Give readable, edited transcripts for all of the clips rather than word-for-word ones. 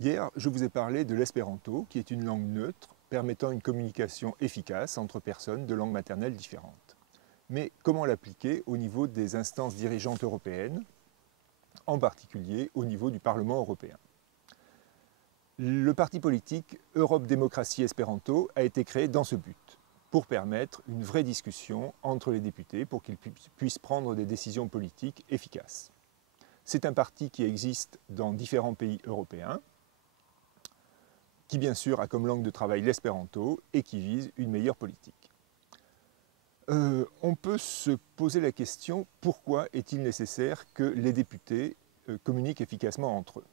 Hier, je vous ai parlé de l'espéranto, qui est une langue neutre permettant une communication efficace entre personnes de langues maternelles différentes. Mais comment l'appliquer au niveau des instances dirigeantes européennes, en particulier au niveau du Parlement européen? Le parti politique Europe Démocratie Espéranto a été créé dans ce but, pour permettre une vraie discussion entre les députés pour qu'ils puissent prendre des décisions politiques efficaces. C'est un parti qui existe dans différents pays européens, qui bien sûr a comme langue de travail l'espéranto et qui vise une meilleure politique. On peut se poser la question, pourquoi est-il nécessaire que les députés communiquent efficacement entre eux?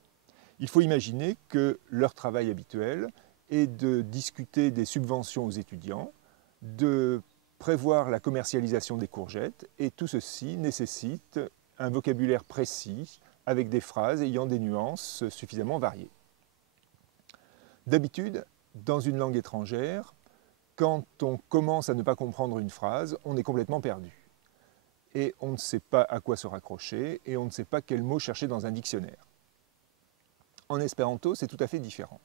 Il faut imaginer que leur travail habituel est de discuter des subventions aux étudiants, de prévoir la commercialisation des courgettes, et tout ceci nécessite un vocabulaire précis avec des phrases ayant des nuances suffisamment variées. D'habitude, dans une langue étrangère, quand on commence à ne pas comprendre une phrase, on est complètement perdu. Et on ne sait pas à quoi se raccrocher et on ne sait pas quel mot chercher dans un dictionnaire. En espéranto, c'est tout à fait différent.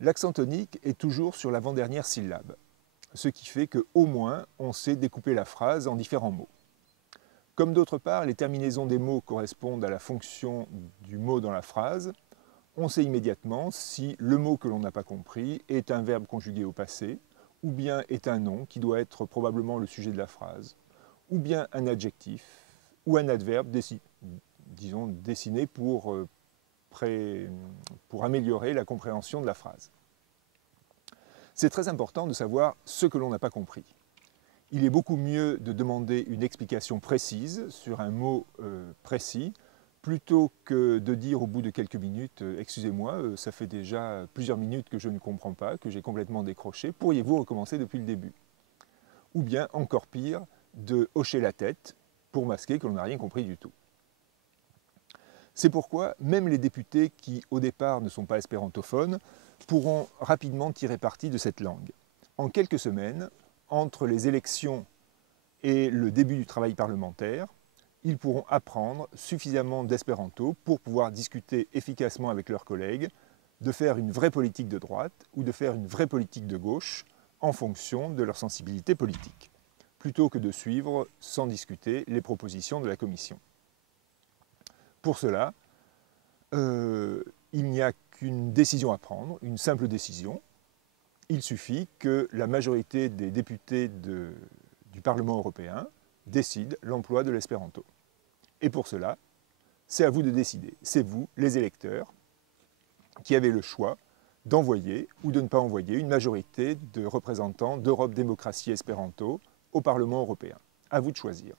L'accent tonique est toujours sur l'avant-dernière syllabe, ce qui fait qu'au moins on sait découper la phrase en différents mots. Comme d'autre part, les terminaisons des mots correspondent à la fonction du mot dans la phrase, on sait immédiatement si le mot que l'on n'a pas compris est un verbe conjugué au passé, ou bien est un nom qui doit être probablement le sujet de la phrase, ou bien un adjectif, ou un adverbe dessiné pour améliorer la compréhension de la phrase. C'est très important de savoir ce que l'on n'a pas compris. Il est beaucoup mieux de demander une explication précise sur un mot précis, plutôt que de dire au bout de quelques minutes « Excusez-moi, ça fait déjà plusieurs minutes que je ne comprends pas, que j'ai complètement décroché, pourriez-vous recommencer depuis le début ?» Ou bien, encore pire, de hocher la tête pour masquer que l'on n'a rien compris du tout. C'est pourquoi même les députés qui, au départ, ne sont pas espérantophones, pourront rapidement tirer parti de cette langue. En quelques semaines, entre les élections et le début du travail parlementaire, ils pourront apprendre suffisamment d'espéranto pour pouvoir discuter efficacement avec leurs collègues, de faire une vraie politique de droite ou de faire une vraie politique de gauche en fonction de leur sensibilité politique, plutôt que de suivre sans discuter les propositions de la Commission. Pour cela, il n'y a qu'une décision à prendre, une simple décision. Il suffit que la majorité des députés du Parlement européen décide l'emploi de l'espéranto. Et pour cela, c'est à vous de décider. C'est vous, les électeurs, qui avez le choix d'envoyer ou de ne pas envoyer une majorité de représentants d'Europe Démocratie Espéranto au Parlement européen. À vous de choisir.